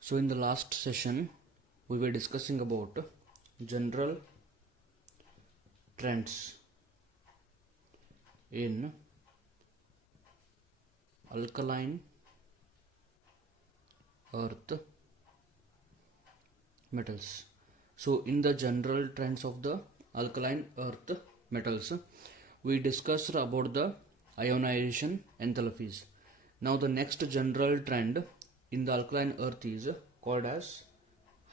So in the last session we were discussing about general trends in alkaline earth metals. So in the general trends of the alkaline earth metals, we discussed about the ionization enthalpies. Now the next general trend in the alkaline earth is called as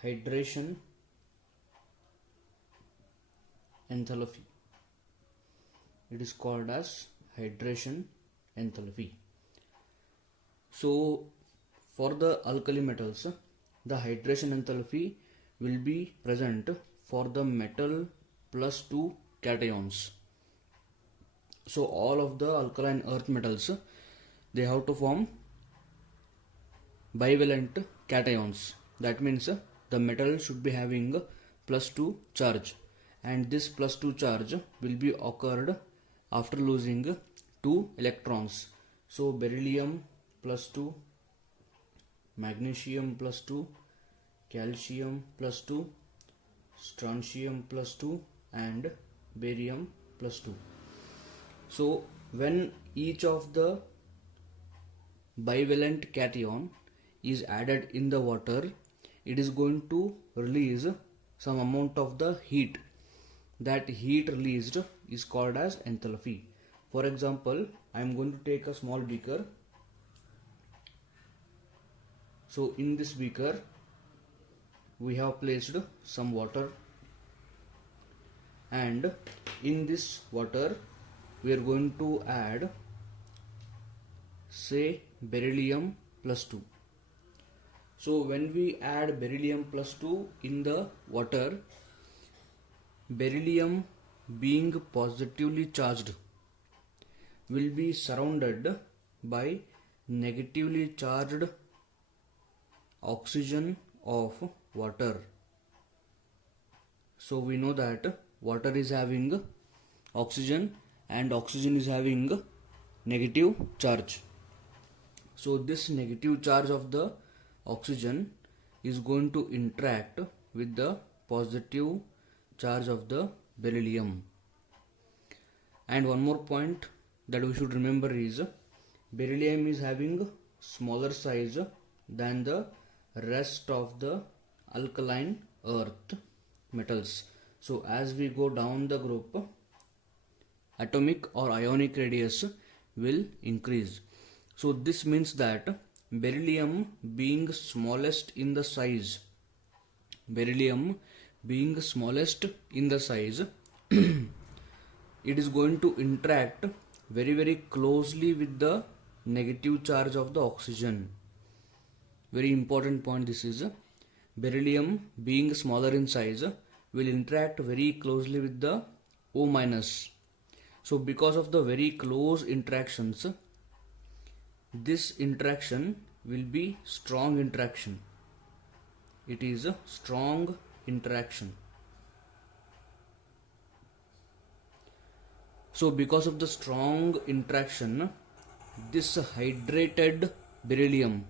hydration enthalpy. It is called as hydration enthalpy. So for the alkali metals, the hydration enthalpy will be present for the metal plus 2 cations. So all of the alkaline earth metals, they have to form bivalent cations. That means the metal should be having plus 2 charge, and this plus 2 charge will be occurred after losing 2 electrons. So beryllium plus 2, magnesium plus 2, calcium plus 2, strontium plus 2 and barium plus 2. So when each of the bivalent cation is added in the water, it is going to release some amount of the heat. That heat released is called as enthalpy. For example, I am going to take a small beaker. So in this beaker we have placed some water, and in this water we are going to add, say, beryllium plus 2. So when we add beryllium plus 2 in the water, beryllium being positively charged will be surrounded by negatively charged oxygen of water. So we know that water is having oxygen and oxygen is having negative charge. So this negative charge of the oxygen is going to interact with the positive charge of the beryllium. And one more point that we should remember is beryllium is having smaller size than the rest of the alkaline earth metals. So as we go down the group, atomic or ionic radius will increase. So this means that beryllium being smallest in the size, it is going to interact very closely with the negative charge of the oxygen. Very important point this is. Beryllium being smaller in size will interact very closely with the O minus. So because of the very close interactions, this interaction will be strong interaction. It is a strong interaction. So because of the strong interaction, this hydrated beryllium,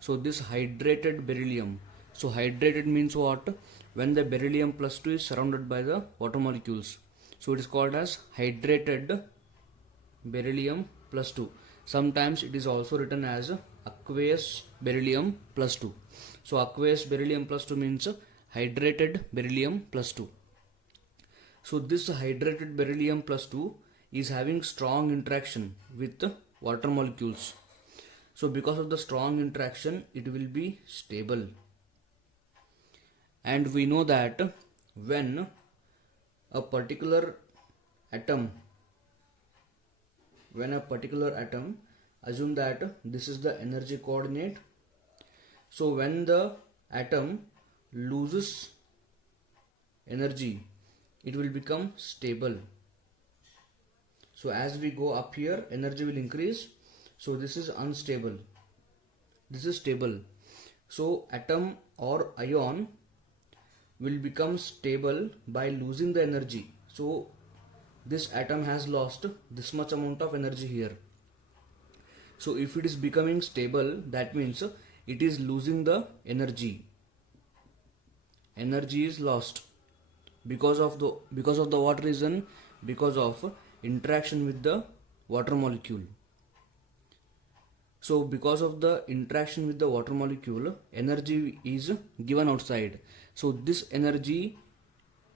so hydrated means what? When the beryllium plus 2 is surrounded by the water molecules. So it is called as hydrated beryllium plus 2. Sometimes it is also written as aqueous beryllium plus 2. So aqueous beryllium plus 2 means hydrated beryllium plus 2. So this hydrated beryllium plus 2 is having strong interaction with water molecules. So because of the strong interaction, it will be stable. And we know that when a particular atom, assume that this is the energy coordinate. So when the atom loses energy, it will become stable. So as we go up here, energy will increase. So this is unstable. This is stable. So atom or ion will become stable by losing the energy. So this atom has lost this much amount of energy here. So if it is becoming stable, that means it is losing the energy. Energy is lost because of the what reason? Because of interaction with the water molecule. So because of the interaction with the water molecule, energy is given outside. So this energy,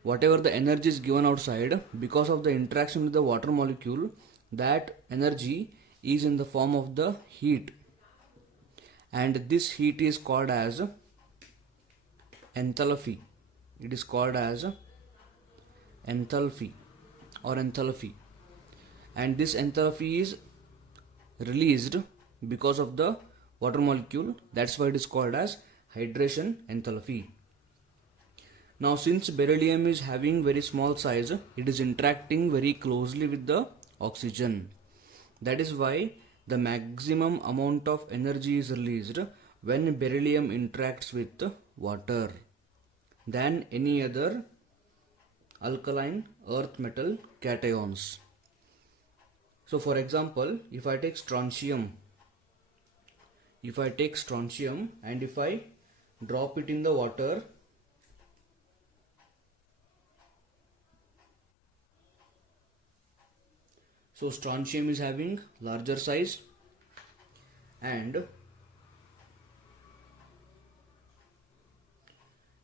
whatever the energy is given outside, because of the interaction with the water molecule, that energy is in the form of the heat, and this heat is called as enthalpy. It is called as enthalpy or enthalpy, and this enthalpy is released because of the water molecule. That's why it is called as hydration enthalpy. Now since beryllium is having very small size, it is interacting very closely with the oxygen. That is why the maximum amount of energy is released when beryllium interacts with water than any other alkaline earth metal cations. So for example, if I take strontium and if I drop it in the water, so strontium is having larger size and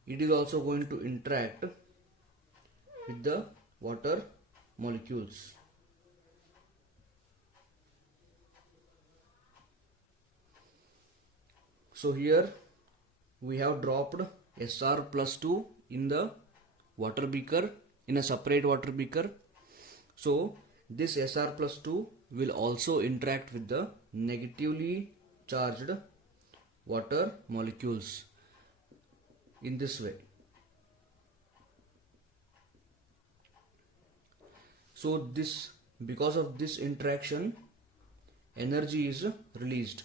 it is also going to interact with the water molecules. So here we have dropped Sr plus 2 in the water beaker, in a separate water beaker. So this Sr plus 2 will also interact with the negatively charged water molecules in this way. So because of this interaction, energy is released,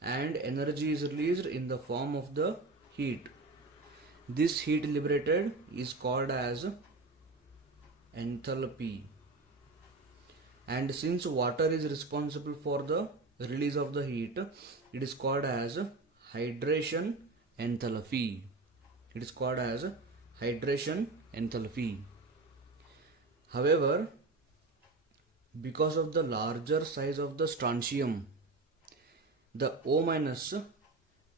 and energy is released in the form of the heat. This heat liberated is called as enthalpy, and since water is responsible for the release of the heat, it is called as hydration enthalpy. It is called as hydration enthalpy. However, because of the larger size of the strontium, the O-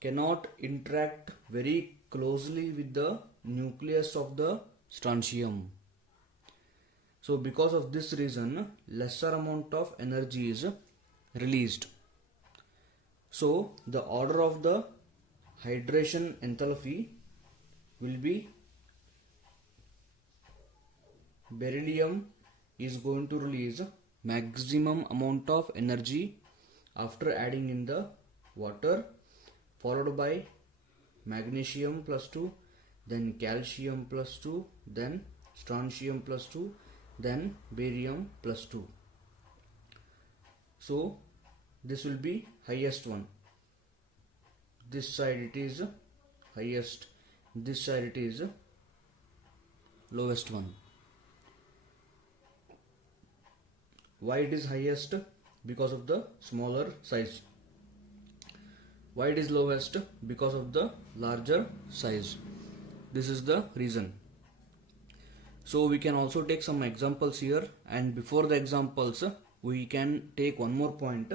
cannot interact very closely with the nucleus of the strontium. So because of this reason, lesser amount of energy is released. So the order of the hydration enthalpy will be beryllium is going to release maximum amount of energy after adding in the water, followed by magnesium plus 2, then calcium plus 2, then strontium plus 2, then barium plus 2. So this will be highest one. This side it is highest, this side it is lowest one. Why it is highest? Because of the smaller size. Why it is lowest? Because of the larger size. This is the reason. So we can also take some examples here, and before the examples we can take one more point.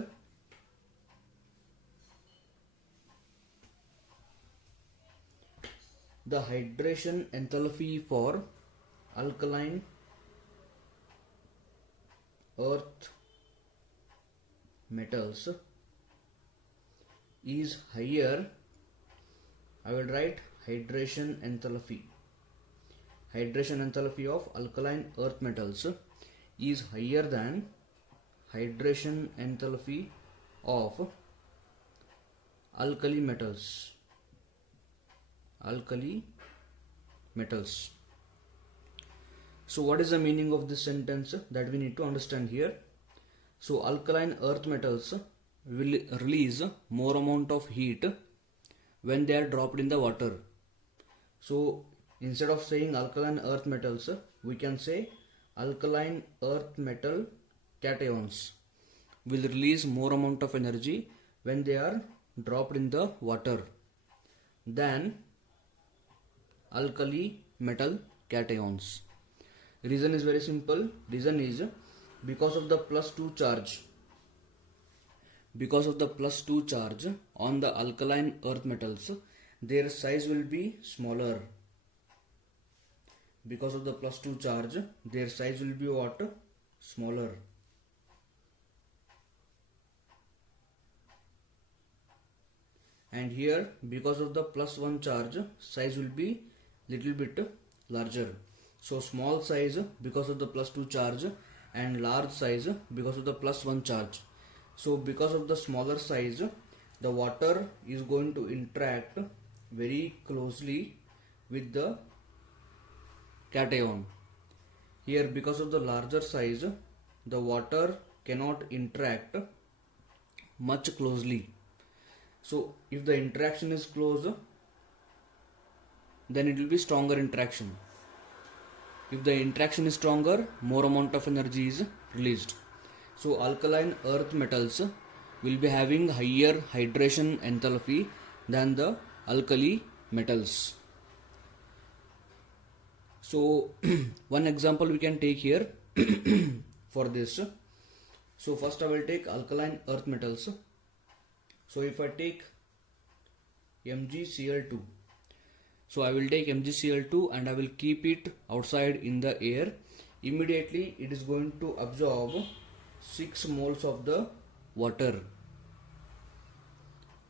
The hydration enthalpy for alkaline earth metals is higher. I will write hydration enthalpy. Hydration enthalpy of alkaline earth metals is higher than hydration enthalpy of alkali metals. Alkali metals. So what is the meaning of this sentence that we need to understand here? So alkaline earth metals will release more amount of heat when they are dropped in the water. So instead of saying alkaline earth metals, we can say alkaline earth metal cations will release more amount of energy when they are dropped in the water than alkali metal cations. Reason is very simple. Reason is because of the plus 2 charge. Because of the plus 2 charge on the alkaline earth metals, their size will be smaller. Because of the plus 2 charge, their size will be what? Smaller. And here, because of the plus 1 charge, size will be little bit larger. So small size because of the plus 2 charge and large size because of the plus 1 charge. So because of the smaller size, the water is going to interact very closely with the cation. Here, because of the larger size, the water cannot interact much closely. So if the interaction is close, then it will be stronger interaction. If the interaction is stronger, more amount of energy is released. So alkaline earth metals will be having higher hydration enthalpy than the alkali metals. So one example we can take here for this. So first I will take alkaline earth metals. So if I take MgCl2, so I will take MgCl2 and I will keep it outside in the air. Immediately it is going to absorb 6 moles of the water.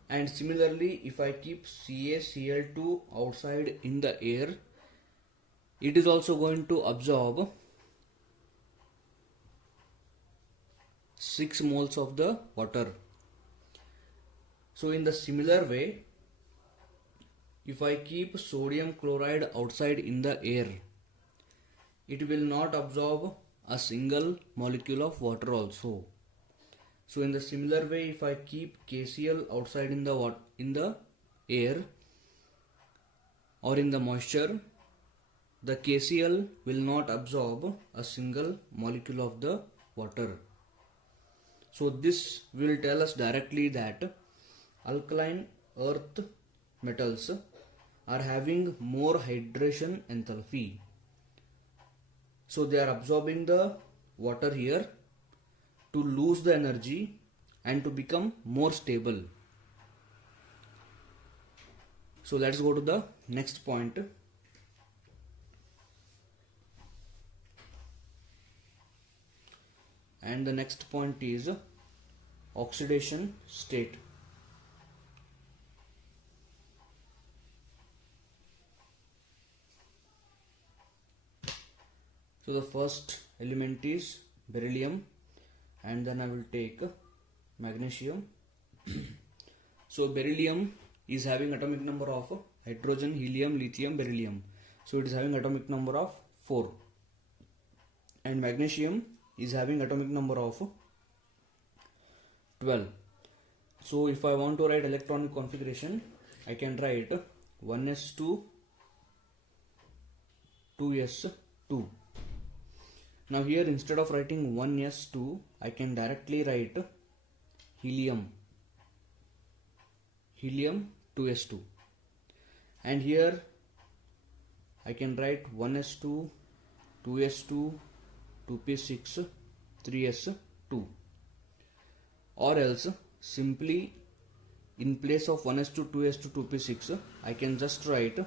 And similarly, if I keep CaCl2 outside in the air, it is also going to absorb 6 moles of the water. So in the similar way, if I keep sodium chloride outside in the air, it will not absorb a single molecule of water also. So in the similar way, if I keep KCl outside in the air or in the moisture, the KCl will not absorb a single molecule of the water. So this will tell us directly that alkaline earth metals are having more hydration enthalpy. So they are absorbing the water here to lose the energy and to become more stable. So let's go to the next point. And the next point is oxidation state. So the first element is beryllium, and then I will take magnesium. So beryllium is having atomic number of hydrogen, helium, lithium, beryllium. So it is having atomic number of 4. And magnesium is having atomic number of 12. So if I want to write electronic configuration, I can write 1s2, 2s2. Now here, instead of writing 1s2, I can directly write helium 2s2. And here I can write 1s2, 2s2, 2p6, 3s2. Or else simply in place of 1s2, 2s2, 2p6, I can just write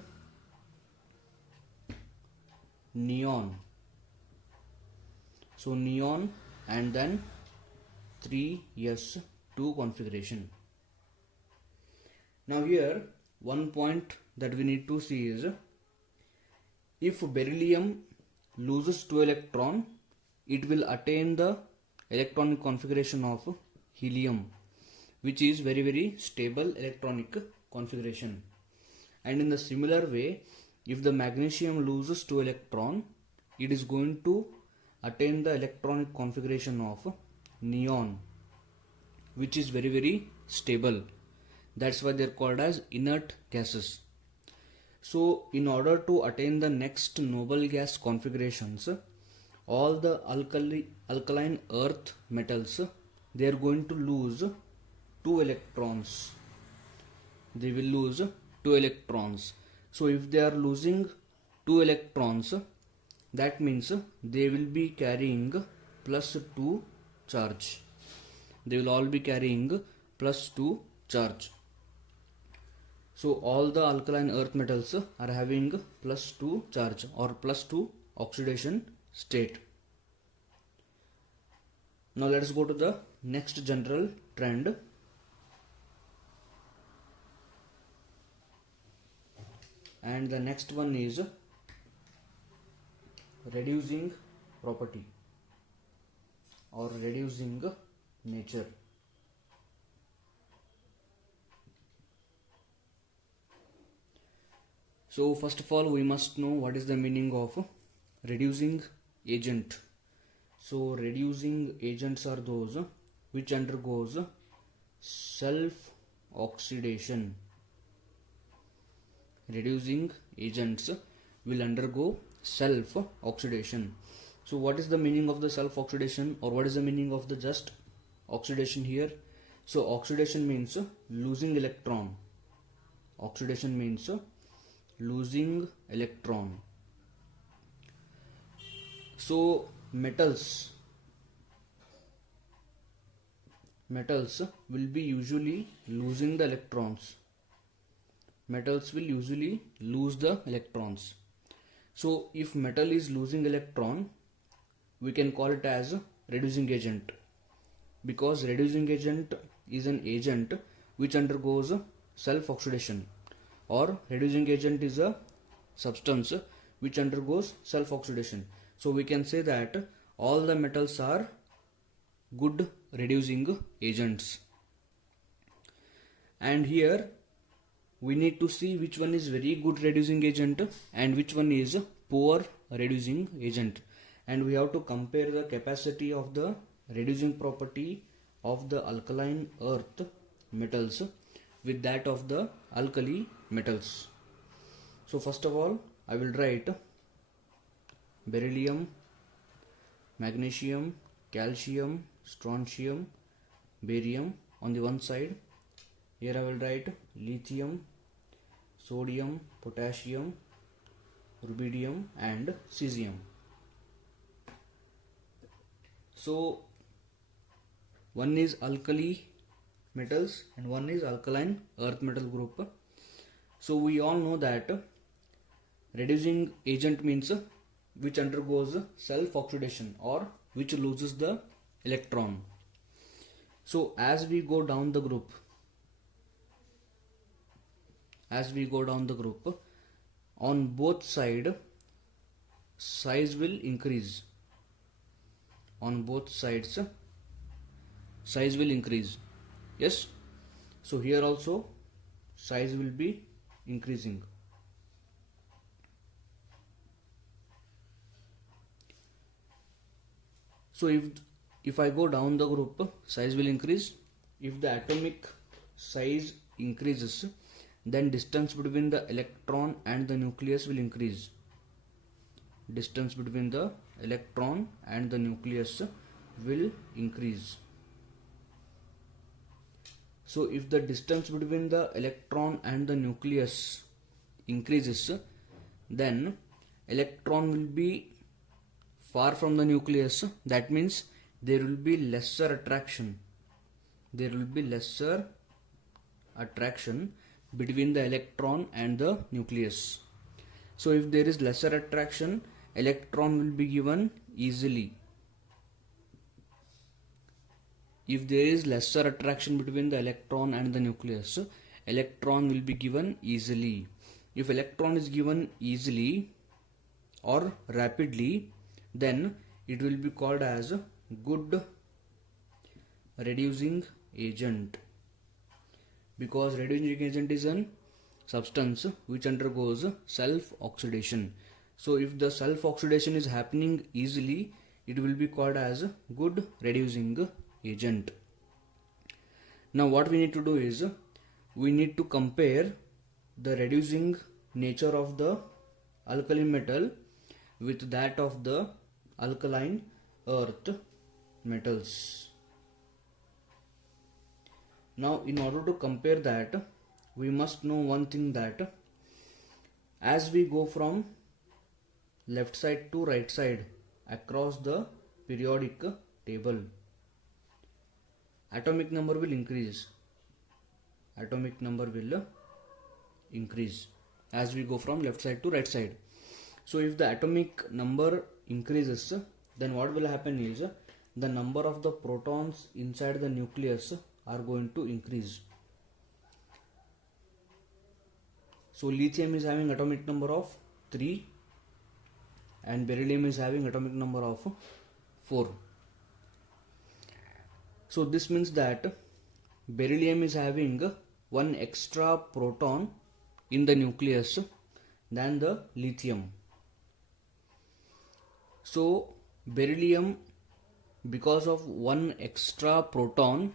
neon. So neon and then 3s2 configuration. Now here one point that we need to see is, if beryllium loses 2 electron, it will attain the electronic configuration of helium, which is very, very stable electronic configuration. And in the similar way, if the magnesium loses 2 electron, it is going to attain the electronic configuration of neon, which is very, very stable. That's why they're called as inert gases. So in order to attain the next noble gas configurations, all the alkaline earth metals, they are going to lose 2 2 electrons. They will lose 2 electrons. So if they are losing 2 electrons, that means they will be carrying plus 2 charge. They will all be carrying plus 2 charge. So all the alkaline earth metals are having plus 2 charge or plus 2 oxidation state. Now let's go to the next general trend. And the next one is reducing property or reducing nature. So first of all, we must know what is the meaning of reducing agent. So reducing agents are those which undergoes self oxidation. Reducing agents will undergo self oxidation. So what is the meaning of the self oxidation, or what is the meaning of the just oxidation here? So oxidation means losing electron. Oxidation means losing electron. So metals will be usually losing the electrons. Metals will usually lose the electrons. So if metal is losing electron, we can call it as reducing agent, because reducing agent is an agent which undergoes self oxidation, or reducing agent is a substance which undergoes self oxidation. So we can say that all the metals are good reducing agents. And here we need to see which one is very good reducing agent and which one is poor reducing agent, and we have to compare the capacity of the reducing property of the alkaline earth metals with that of the alkali metals. So first of all, I will write beryllium, magnesium, calcium, strontium, barium on the one side. Here I will write lithium, sodium, potassium, rubidium and cesium. So one is alkali metals and one is alkaline earth metal group. So we all know that reducing agent means which undergoes self oxidation or which loses the electron. So as we go down the group, on both sides size will increase. On both sides size will increase. Yes, so here also size will be increasing. So if I go down the group, size will increase. If the atomic size increases, then distance between the electron and the nucleus will increase. Distance between the electron and the nucleus will increase. So if the distance between the electron and the nucleus increases, then electron will be far from the nucleus. That means there will be lesser attraction. There will be lesser attraction between the electron and the nucleus. So if there is lesser attraction, electron will be given easily. If there is lesser attraction between the electron and the nucleus, electron will be given easily. If electron is given easily or rapidly, then it will be called as good reducing agent, because reducing agent is an substance which undergoes self oxidation. So if the self oxidation is happening easily, it will be called as good reducing agent. Now what we need to do is we need to compare the reducing nature of the alkali metal with that of the alkaline earth metals. Now in order to compare that, we must know one thing, that as we go from left side to right side across the periodic table, atomic number will increase. Atomic number will increase as we go from left side to right side. So if the atomic number increases, then what will happen is the number of the protons inside the nucleus are going to increase. So lithium is having atomic number of 3 and beryllium is having atomic number of 4. So this means that beryllium is having one extra proton in the nucleus than the lithium. So beryllium, because of one extra proton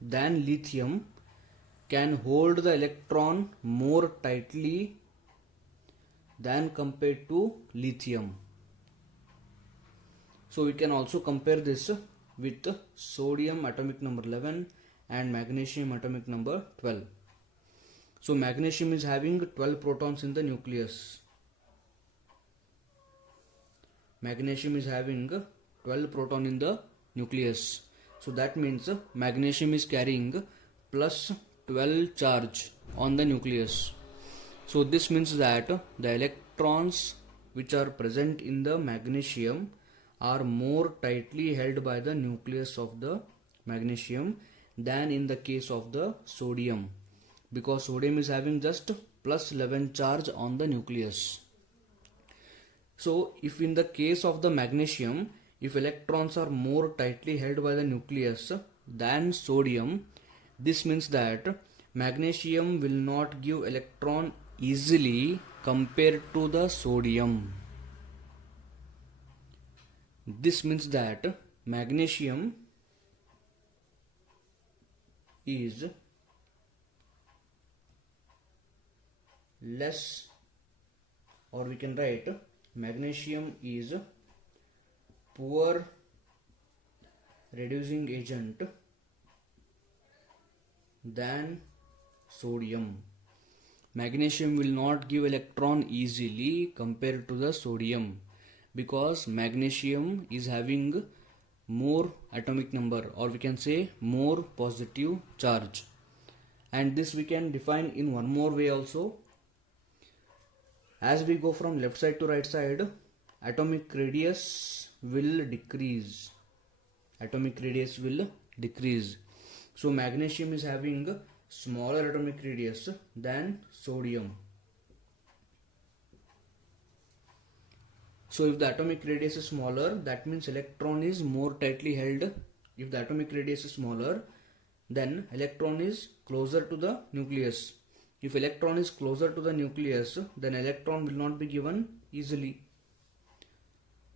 than lithium, can hold the electron more tightly than compared to lithium. So we can also compare this with sodium atomic number 11 and magnesium atomic number 12. So magnesium is having 12 protons in the nucleus. Magnesium is having 12 proton in the nucleus. So that means magnesium is carrying plus 12 charge on the nucleus. So this means that the electrons which are present in the magnesium are more tightly held by the nucleus of the magnesium than in the case of the sodium, because sodium is having just plus 11 charge on the nucleus. So if in the case of the magnesium, if electrons are more tightly held by the nucleus than sodium, this means that magnesium will not give electron easily compared to the sodium. This means that magnesium is less, or we can write magnesium is poor reducing agent than sodium. Magnesium will not give electron easily compared to the sodium, because magnesium is having more atomic number, or we can say more positive charge. And this we can define in one more way also. As we go from left side to right side, atomic radius will decrease. Atomic radius will decrease. So magnesium is having smaller atomic radius than sodium. So if the atomic radius is smaller, that means electron is more tightly held. If the atomic radius is smaller, then electron is closer to the nucleus. If electron is closer to the nucleus, then electron will not be given easily.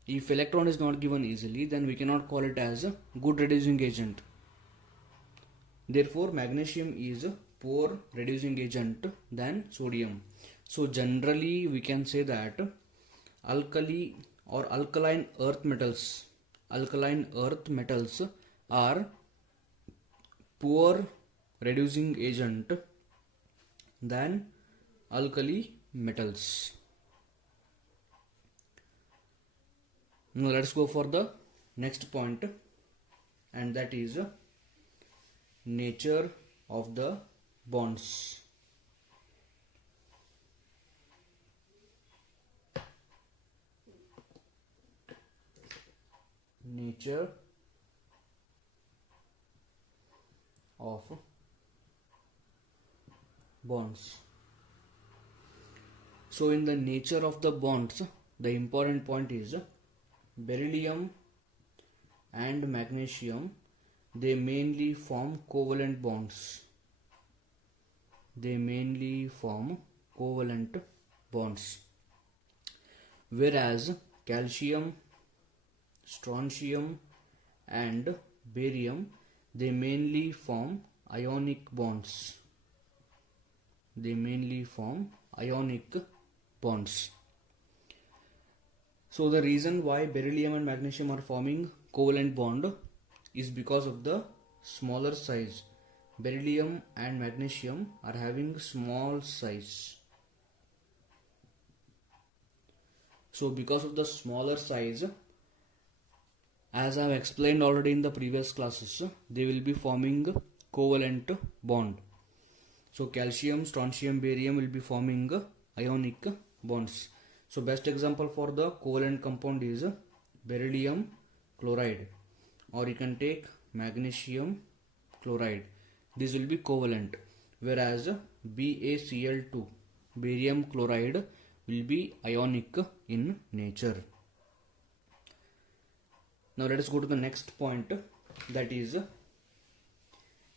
If electron is not given easily, then we cannot call it as a good reducing agent. Therefore, magnesium is a poor reducing agent than sodium. So generally we can say that alkali or alkaline earth metals are poor reducing agent than alkali metals. Now let's go for the next point, and that is nature of the bonds. Nature of bonds. So in the nature of the bonds, the important point is beryllium and magnesium, they mainly form covalent bonds. Whereas calcium, strontium and barium, they mainly form ionic bonds. So the reason why beryllium and magnesium are forming covalent bond is because of the smaller size. beryllium and magnesium are having small size. So because of the smaller size, as I have explained already in the previous classes, they will be forming covalent bond. So calcium, strontium, barium will be forming ionic bonds. So best example for the covalent compound is beryllium chloride, or you can take magnesium chloride. This will be covalent, whereas BaCl2, barium chloride, will be ionic in nature. Now let us go to the next point, that is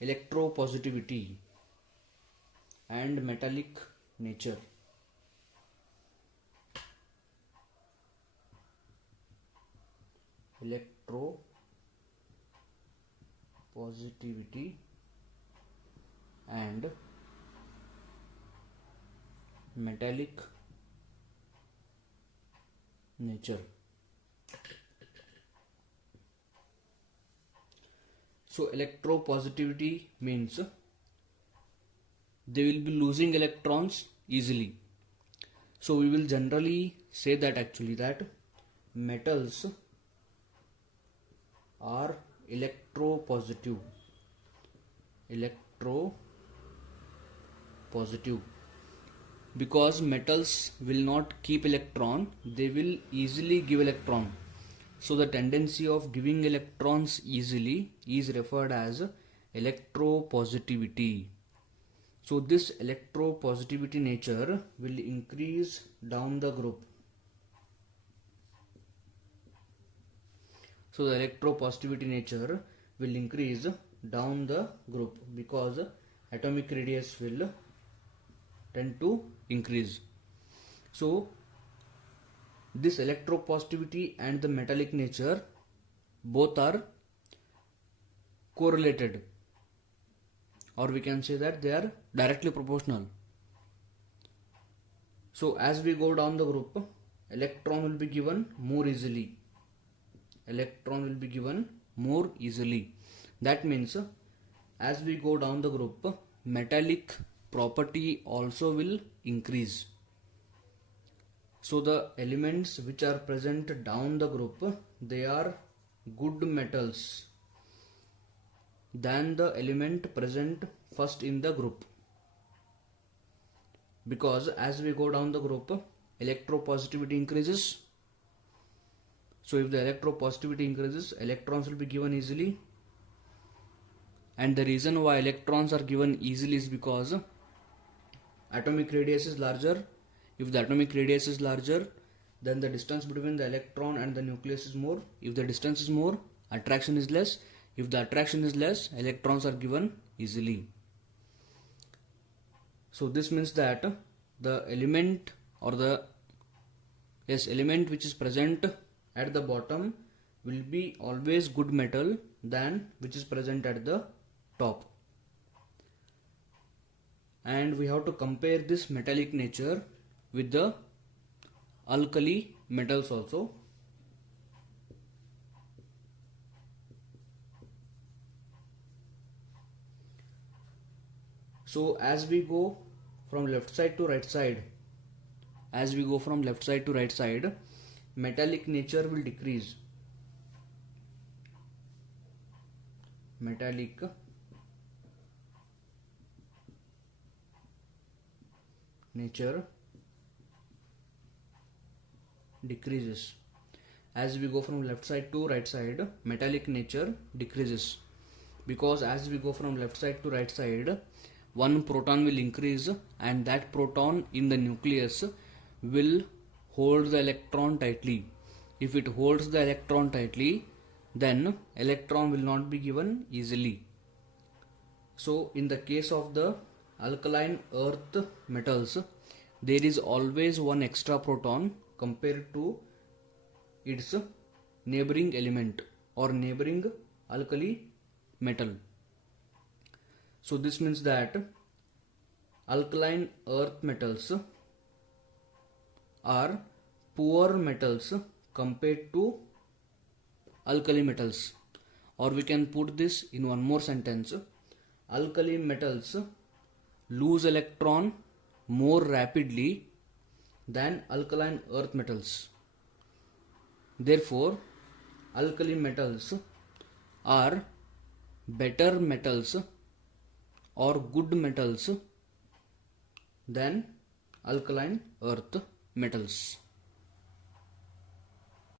electropositivity and metallic nature. Electropositivity and metallic nature. So electropositivity means they will be losing electrons easily. So we will generally say that actually that metals are electropositive. Because metals will not keep electron, they will easily give electron. So the tendency of giving electrons easily is referred as electropositivity. So this electropositivity nature will increase down the group. So the electropositivity nature will increase down the group because atomic radius will tend to increase. So this electropositivity and the metallic nature both are correlated, or we can say that they are directly proportional. So as we go down the group, electron will be given more easily. That means as we go down the group, metallic property also will increase. So the elements which are present down the group, they are good metals than the element present first in the group. Because as we go down the group, electropositivity increases. So if the electropositivity increases, electrons will be given easily. And the reason why electrons are given easily is because atomic radius is larger. If the atomic radius is larger, then the distance between the electron and the nucleus is more. If the distance is more, attraction is less. If the attraction is less, electrons are given easily. So this means that the element element which is present at the bottom will be always good metal than which is present at the top. And we have to compare this metallic nature with the alkali metals also. So as we go from left side to right side, metallic nature will decrease. Metallic nature decreases. As we go from left side to right side, metallic nature decreases. Because as we go from left side to right side, one proton will increase, and that proton in the nucleus will hold the electron tightly. If it holds the electron tightly, then electron will not be given easily. So in the case of the alkaline earth metals, there is always one extra proton compared to its neighboring element or neighboring alkali metal. So this means that alkaline earth metals are poor metals compared to alkali metals. Or we can put this in one more sentence. alkali metals lose electron more rapidly than alkaline earth metals. Therefore, alkali metals are better metals or good metals than alkaline earth metals.